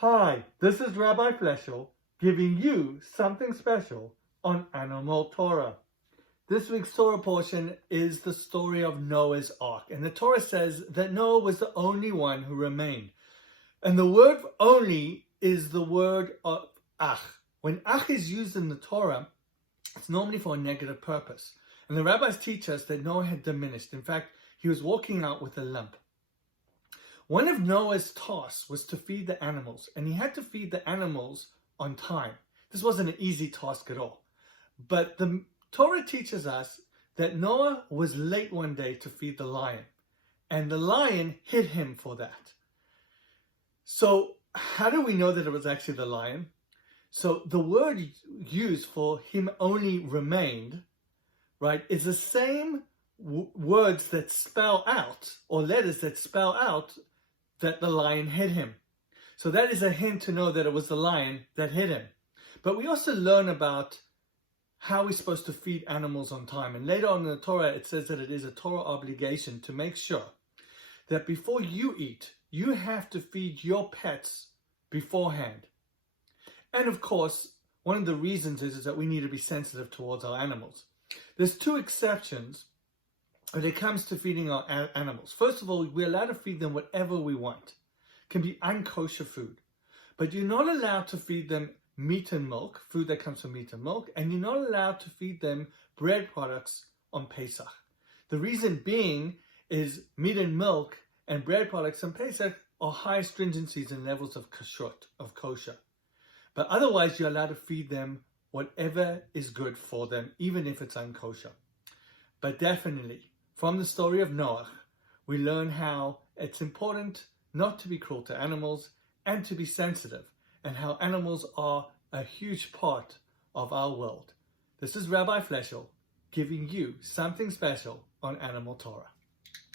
Hi, this is Rabbi Fleschel giving you something special on Animal Torah. This week's Torah portion is the story of Noah's Ark. And the Torah says that Noah was the only one who remained. And the word only is the word of ach. When ach is used in the Torah, it's normally for a negative purpose. And the rabbis teach us that Noah had diminished. In fact, he was walking out with a limp. One of Noah's tasks was to feed the animals, and he had to feed the animals on time. This wasn't an easy task at all. But the Torah teaches us that Noah was late one day to feed the lion, and the lion hit him for that. So how do we know that it was actually the lion? So the word used for him only remained, right, is the same words that spell out, or letters that spell out, that the lion hit him. So that is a hint to know that it was the lion that hit him. But we also learn about how we're supposed to feed animals on time. And later on in the Torah, it says that it is a Torah obligation to make sure that before you eat, you have to feed your pets beforehand. And of course, one of the reasons is that we need to be sensitive towards our animals. There's two exceptions when it comes to feeding our animals. First of all, we're allowed to feed them whatever we want. It can be unkosher food. But you're not allowed to feed them meat and milk, food that comes from meat and milk, and you're not allowed to feed them bread products on Pesach. The reason being is meat and milk and bread products on Pesach are high stringencies and levels of kashrut, of kosher. But otherwise, you're allowed to feed them whatever is good for them, even if it's unkosher. But definitely, from the story of Noah, we learn how it's important not to be cruel to animals and to be sensitive, and how animals are a huge part of our world. This is Rabbi Fleschel giving you something special on Animal Torah.